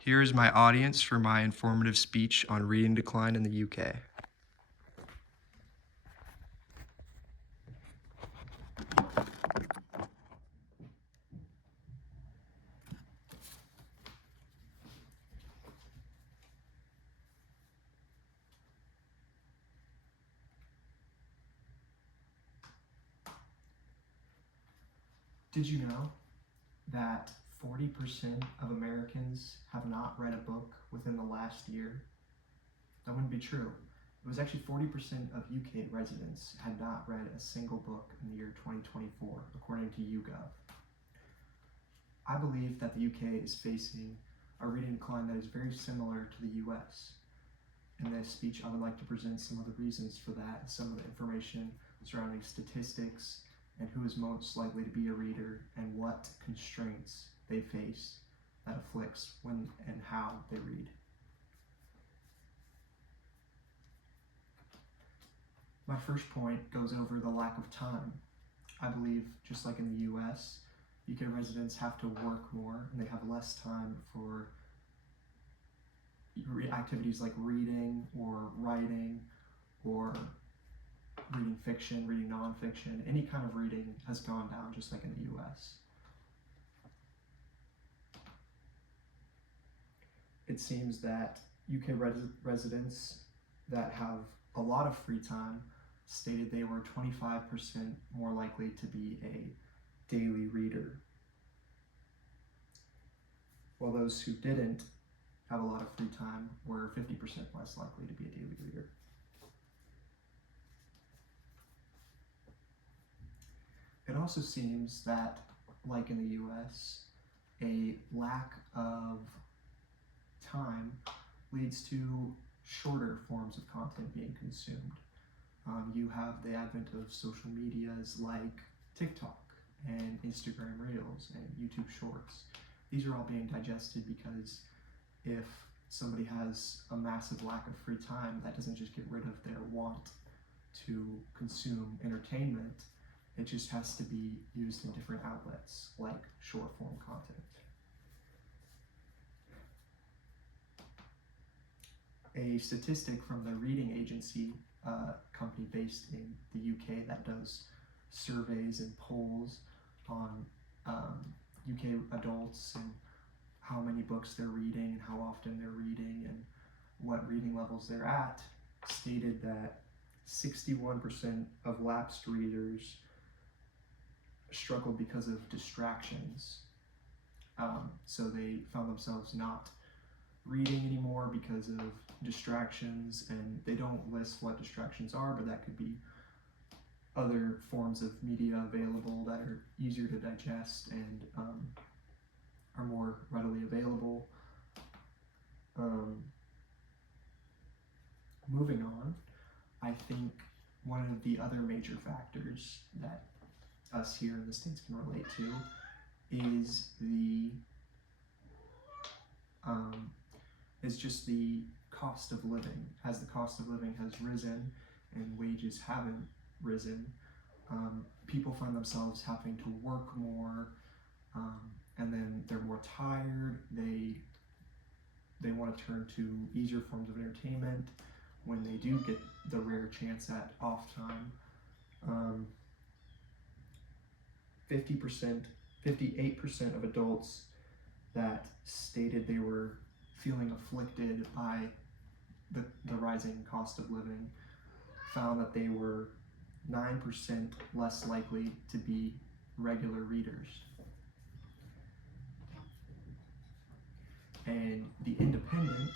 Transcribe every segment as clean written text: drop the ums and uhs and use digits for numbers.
Here is my audience for my informative speech on reading decline in the UK. Did you know that 40% of Americans have not read a book within the last year? That wouldn't be true. It was actually 40% of UK residents had not read a single book in the year 2024, according to YouGov. I believe that the UK is facing a reading decline that is very similar to the US. In this speech, I would like to present some of the reasons for that, some of the information surrounding statistics, and who is most likely to be a reader, and what constraints they face that afflicts when and how they read. My first point goes over the lack of time. I believe, just like in the US, UK residents have to work more and they have less time for activities like reading or writing or reading fiction, reading nonfiction. Any kind of reading has gone down just like in the US. It seems that UK residents that have a lot of free time stated they were 25% more likely to be a daily reader, while those who didn't have a lot of free time were 50% less likely to be a daily reader. It also seems that, like in the US, a lack of time leads to shorter forms of content being consumed. You have the advent of social medias like TikTok and Instagram Reels and YouTube Shorts. These are all being digested because if somebody has a massive lack of free time, that doesn't just get rid of their want to consume entertainment. It just has to be used in different outlets like short form content. A statistic from the Reading Agency, company based in the UK that does surveys and polls on UK adults and how many books they're reading and how often they're reading and what reading levels they're at, stated that 61% of lapsed readers struggled because of distractions. So they found themselves not reading anymore because of distractions, and they don't list what distractions are, but that could be other forms of media available that are easier to digest and are more readily available. Moving on, I think one of the other major factors that us here in the States can relate to is just the cost of living. As the cost of living has risen and wages haven't risen, people find themselves having to work more, and then they're more tired. They want to turn to easier forms of entertainment when they do get the rare chance at off time. 58% of adults that stated they were feeling afflicted by the rising cost of living found that they were 9% less likely to be regular readers. And The Independent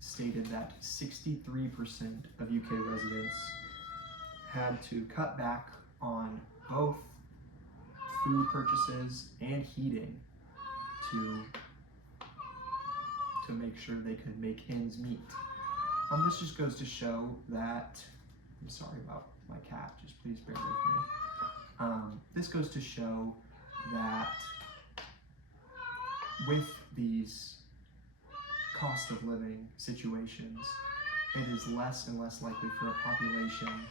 stated that 63% of UK residents had to cut back on both food purchases and heating to make sure they could make ends meet. This just goes to show that, I'm sorry about my cat, just please bear with me. This goes to show that with these cost of living situations, it is less and less likely for a population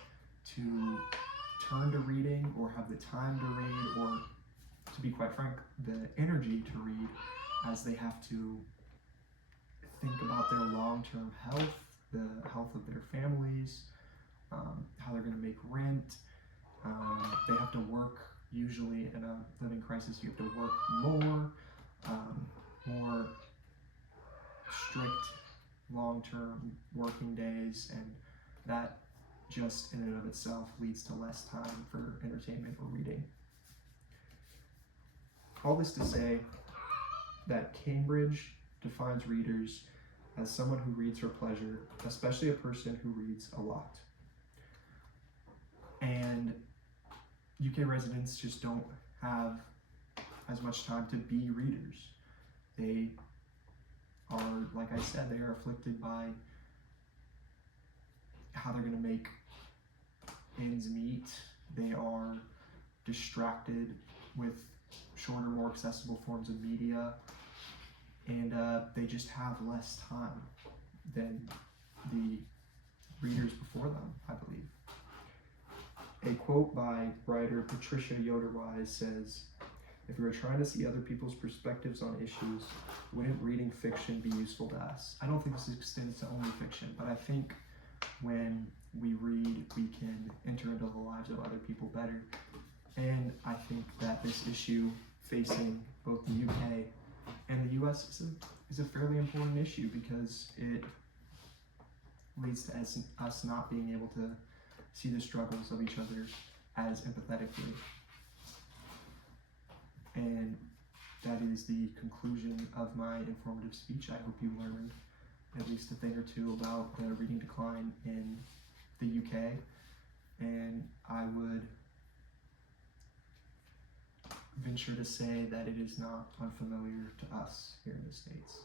to turn to reading or have the time to read, or, to be quite frank, the energy to read, as they have to about their long-term health, the health of their families, how they're going to make rent. They have to work, usually in a living crisis, you have to work more, more strict long-term working days, and that just in and of itself leads to less time for entertainment or reading. All this to say that Cambridge defines readers as someone who reads for pleasure, especially a person who reads a lot. And UK residents just don't have as much time to be readers. They are, like I said, they are afflicted by how they're going to make ends meet. They are distracted with shorter, more accessible forms of media, and they just have less time than the readers before them, I believe. A quote by writer Patricia Yoderwise says, "If we were trying to see other people's perspectives on issues, wouldn't reading fiction be useful to us?" I don't think this extends to only fiction, but I think when we read, we can enter into the lives of other people better. And I think that this issue facing both the UK and the US is a fairly important issue, because it leads to us not being able to see the struggles of each other as empathetically. And that is the conclusion of my informative speech. I hope you learned at least a thing or two about the reading decline in the UK, and I would venture to say that it is not unfamiliar to us here in the States.